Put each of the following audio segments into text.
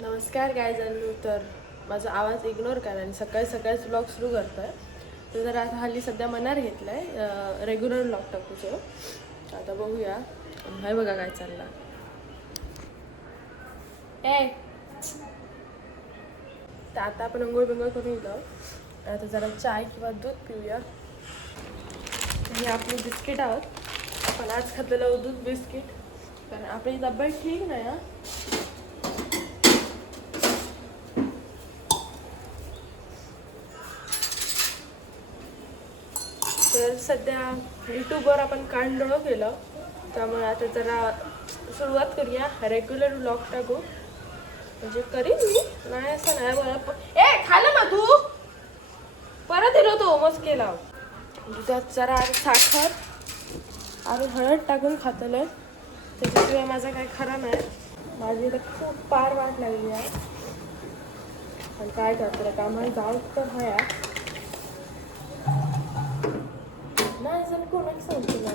नमस्कार गायजांनो. तर माझा आवाज इग्नोर करा आणि सकाळी सकाळीच ब्लॉग सुरू करतो आहे. तर जर आता हल्ली सध्या मनार घेतला आहे रेग्युलर ब्लॉग टाकूचं. आता बघूया. हाय बघा काय चाललं. तर आता आपण अंघोळ बिंघोळ करून येतो. आता जरा चाय किंवा दूध पिऊया. हे आपली बिस्किट आहोत. आपण आज खाल्लेलं दूध बिस्किट, कारण आपली तब्येत ठीक नाही हा. तर सध्या यूट्यूबवर आपण कांडोळं केलं, त्यामुळे आता जरा सुरुवात करूया. रेग्युलर व्लॉग टाकू म्हणजे करीन मी, नाही असं नाही मला. खाल्लं ना तू, परत दिलो तो मस्त केला. दुधात जरा साखर आणि हळद टाकून खातलं. त्याच्याशिवाय माझा काही खरा नाही. माझी तर खूप पार वाट लागली आहे. पण काय करतं कामाला जाऊ तर हा यार. नाही जण कोणाच सांगतो ना.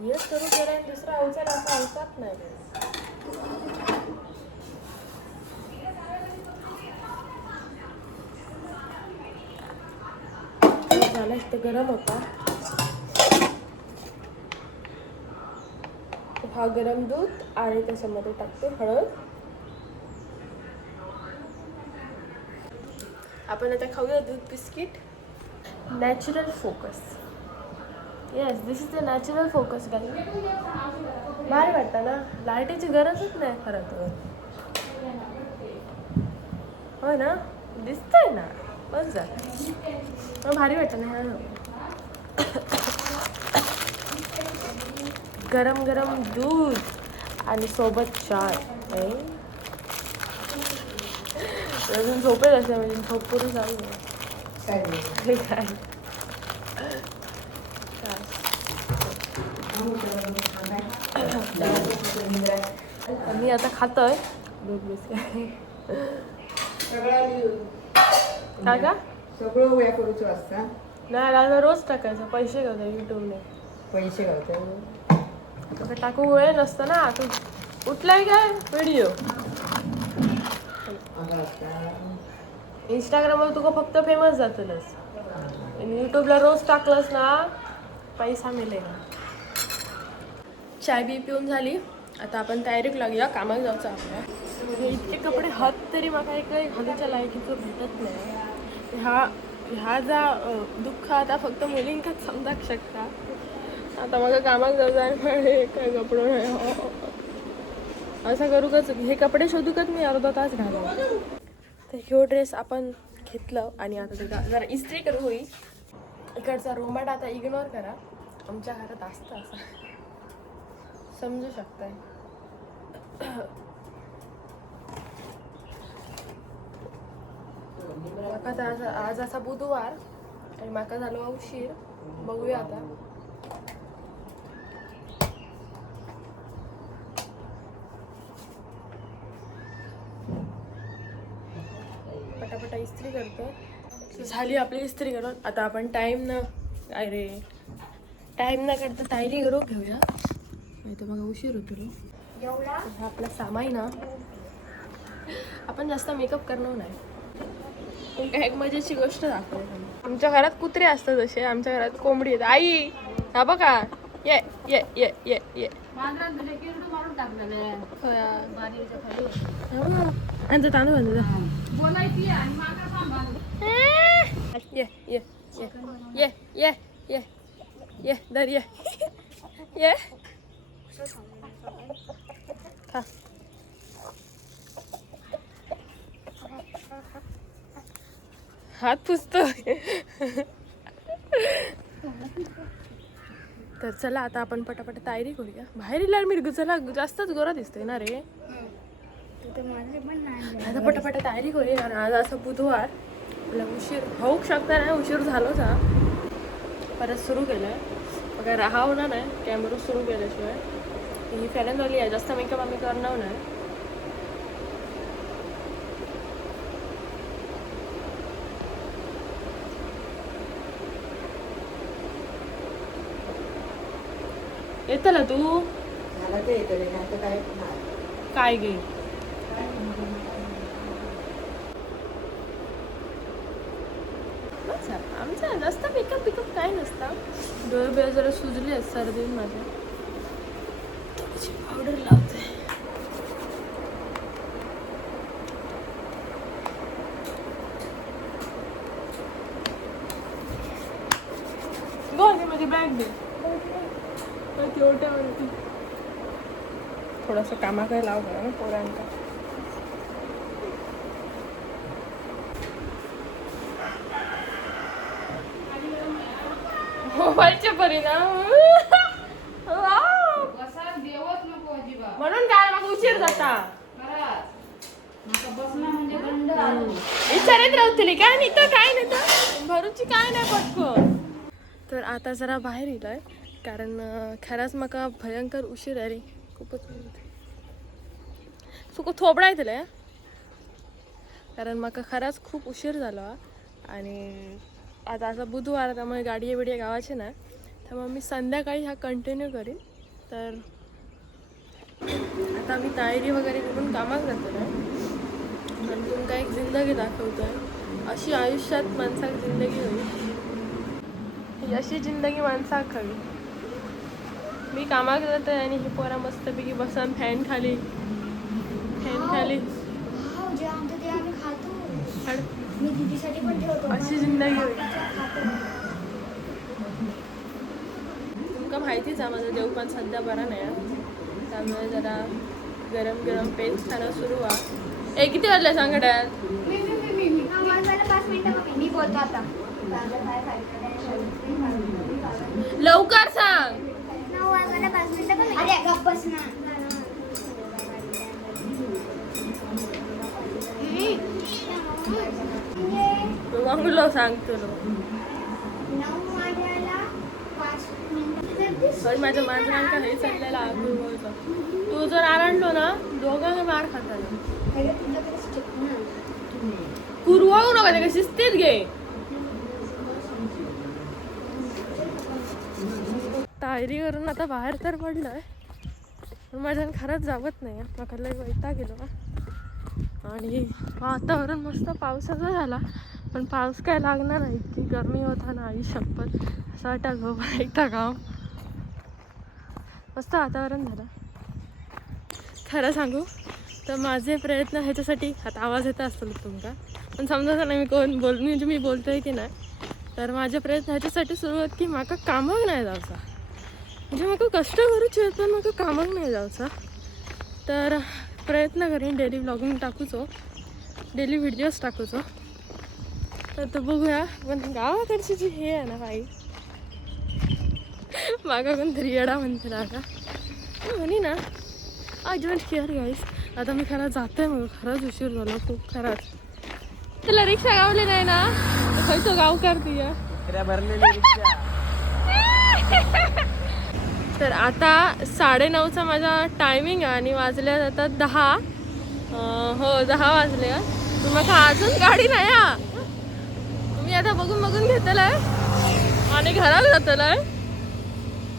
हेच करू केला दुसरा अवचार असा अवसात नाही. झाला तर गरम होता. हा गरम दूध आणि त्याच्यामध्ये टाकते हळद. आपण आता खाऊया दूध biscuit. Natural focus. Yes, this is the natural focus गाई. भारी वाटतं ना, लाईटीची गरजच नाही खरं तर. हो ना, दिसतंय ना, बस झालं. भारी वाटतं ना. गरम गरम दूध आणि सोबत चाय. अजून झोपेल असं म्हणजे झोप पुरी चालू काय. मी आता खातोय दूध बिस्किट. काय का सगळं वया करूचं असता. नाही आता रोज टाकायचं. पैसे घालतो यूट्यूबने. पैसे घालतो आता टाकू वेळ नसतं ना. तू उठलाय काय व्हिडिओ. इंस्टाग्रामवर तुका फक्त फेमस जातलंच. यूट्यूबला रोज टाकलंस ना, पैसा मिळेल. चाय बी पिऊन झाली. आता आपण तयारीक लागूया कामाला जायचं आपल्या. इतके कपडे हात तरी मला एक घालूच्या लायकीचं भेटत नाही. ह्या जा दुःख आता फक्त मुलींकाच समजाक शकता. आता मग कामाला जायचं आहे काय कपडे नाही. असं करू कच हे कपडे शोधू कच मी अर्धा तास घालव. तर ह्यो ड्रेस आपण घेतलं आणि आता ते जरा इस्त्री करू होई. इकडचा रोमाट आता इग्नोर करा. आमच्या घरात असतं असं, समजू शकताय. माका आज असा बुधवार आणि माका झालो उशीर. बघूया आता. पटापटा इस्त्री करतो. झाली आपली इस्त्री करून. आता आपण टाइम न करता तयारी करू घेऊया, नाही तर मग उशीर होतो. हा आपला सामाई ना. आपण जास्त मेकअप करणार नाही. पण काय एक मजेची गोष्ट दाखवते. आमच्या घरात कुत्रे असतात जसे, आमच्या घरात कोंबडी आहेत. आई हा बघा. ये ये ये ये ये तांदूळ ये ये ये ये ये ये दर ये ये खा. हात पुसतोय. तर चला आता आपण पटापट तयारी करूया. बाहेर इला मिरगू चला जास्तच गोरा दिसतोय ना रे. आता पटापट तयारी करूया. कारण आज असं बुधवार आपला उशीर होऊ शकता नाही. उशीर झालोच हा. परत सुरू केलं आहे बघा. राहावं नाही कॅमेरा सुरू केल्याशिवाय. ही फॅलन झाली आहे. जास्त मेकअप आम्ही करणार नाही. येतं ना तू मला ते येतं रे, नाही तर काय नाही. काय घे आमचा जास्त पिकअप काय नसतं. डोळे बिळे जरा सुजले आहेत सर्दी माझ्या. थोडीशी पावडर लावते. माझी बॅग दे. थोडस कामाकडे लाव ना पोरांका. मोबाईलचे परिणाम म्हणून काय मग उशीर जाता विचारत राहतली काय नाही तर काय नाही तर भरूची काय नाही पटकन. तर आता जरा बाहेर येतोय कारण खरंच म्हाका भयंकर उशीर आहे रे. खूपच सुको थोबडा येतले कारण म्हाका खरंच खूप उशीर झाला. आणि आता असा बुधवार त्यामुळे गाडी बिडी गावाचे ना त्यामुळे मी संध्याकाळी हा कंटिन्यू करीन. तर आता मी तयारी वगैरे करून कामात जातो ना आणि तुमका एक जिंदगी दाखवतोय. अशी आयुष्यात माणसाक जिंदगी हवी, अशी जिंदगी माणसाक हवी. मी कामाक जाते आणि ही पोरा मस्तपैकी बसन फॅन खाली अशी जिंदगी हवी. तुमका माहितीच आहे माझं देव पण सध्या बरा नाही त्यामुळे जरा गरम गरम पेज खाणं सुरू आहे. किती वाजले सांगड्यात लवकर सांग. वांगलो सांगतो सॉरी माझ्या मांजरांका हे चाललेला होतं. तू जर आरणलो ना दोघांना मार खाता कुरवाळू नका ते शिस्तीत घे. तयारी करून आता बाहेर तर पडलंय पण माझ्या खरंच जावत नाही. मला लय वैताग गेलो आणि वातावरण मस्त पावसाचं झाला पण पाऊस काय लागणार नाही. इतकी गरमी होता ना आई शपथ असं वाटतं गो एकदा गाव. मस्त वातावरण झालं. खरं सांगू तर माझे प्रयत्न ह्याच्यासाठी आता आवाज येत असतो तुमका पण समजायचं नाही मी कोण म्हणजे मी बोलतोय की नाही. तर माझे प्रयत्न ह्याच्यासाठी सुरू आहेत की म्हाका कामाक नाही जावचा म्हणजे म्हाका कष्ट करूचे पण म्हाका कामाक नाही जावचा. तर प्रयत्न करीन डेली व्लॉगिंग टाकूचो, डेली व्हिडिओज टाकूचो. तर बघूया पण गावाकडची जी हे आहे ना बाई मागा कोणतरी येडा म्हणते ना का म्हणी ना आय डोंट केअर गाईस. आता मी खरंच जाते मग खरंच उशीर झाला खूप खरंच. तुला रिक्षा गावली नाही ना तर तो गाव करते. तर आता 9:30चा माझा टायमिंग आहे आणि वाजल्या जातात 10. हो 10 वाजले. मग अजून गाडी नाही हा. मी आता बघून घेतलं आहे आणि घरात जातलं आहे.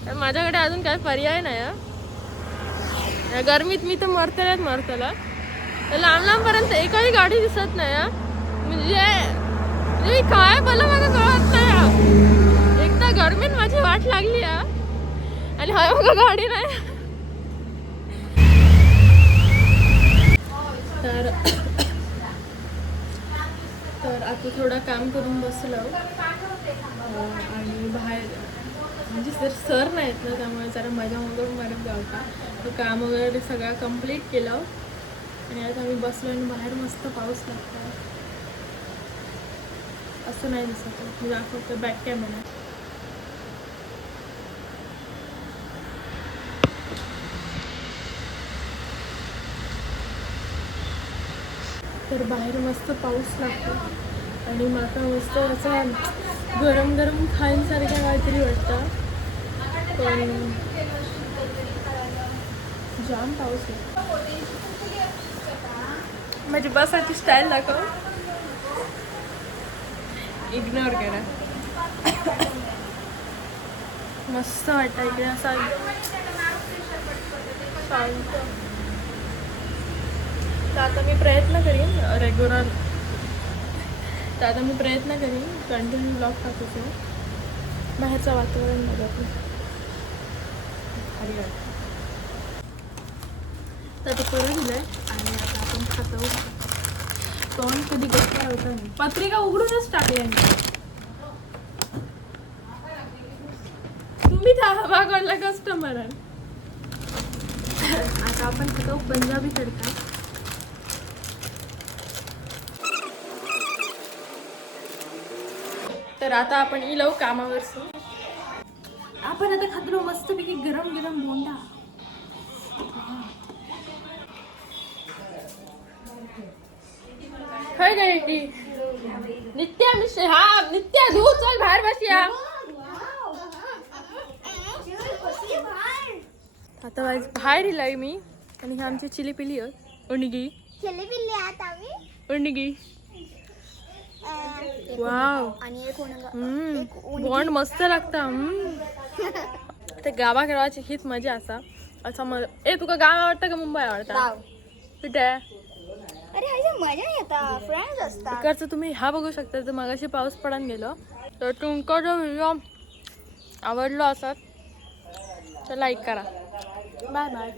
तर माझ्याकडे अजून काही पर्याय नाही या गरमीत. मी तर मरतला तर लांबपर्यंत एकही गाडी दिसत नाही म्हणजे मी काय बोला मला कळत नाही. एकदा गरमीत माझी वाट लागली आणि हाय बघा गाडी नाही. तर आता थोडं काम करून बसलो आणि बाहेर म्हणजे सर नाहीत ना त्यामुळे जरा मजा वगैरे मारत गावता. तो काम वगैरे सगळं कंप्लीट केलं आणि आता आम्ही बसलो आणि बाहेर मस्त पाऊस लागतो. असं नाही दिसत मी दाखवतो बॅक कॅमेरा. तर बाहेर मस्त पाऊस लागतो आणि माका मस्त असं गरम गरम खाण्यासारख्या काहीतरी वाटतं पण जाम पाऊस लागतो. माझी बसाची स्टाईल दाखव. इग्नोर करा. मस्त वाटतं इकडे असा शांत. तर आता मी प्रयत्न करीन रेग्युलर कंटिन्यू ब्लॉग टाकतो बाहेरचं वातावरण बघत भारी वाटतं. तर ते करू दिलंय आणि आता आपण खातो. तोंड कधी गोष्ट होतं नाही. पत्रिका उघडूनच टाकली आहे. तुम्ही भागवडला कस्टमर. आता आपण खातो पंजाबी तडका. तर आता आपण इलो कामावर. आपण आता खातो मस्तपैकी गरम गरम बोंडा. काय काय की नित्या मिश्र हा नित्या धू चल बाहेर बसूया. आता बाहेर इलाय मी आणि ही आमची चिली पिली उणगी उणगी. वाव बॉन्ड मस्त लागता. ते गावा खेळाची हीच मजा असा. असं ए तुका गाव आवडतं का मुंबई आवडतं? कुठे मजा येतात फ्रेंड्स असतात. इकडचं तुम्ही हा बघू शकता. तर मगाशी पाऊस पडून गेलो. तर तुमचा जो व्हिडिओ आवडलो असत तर लाईक करा. Bye bye.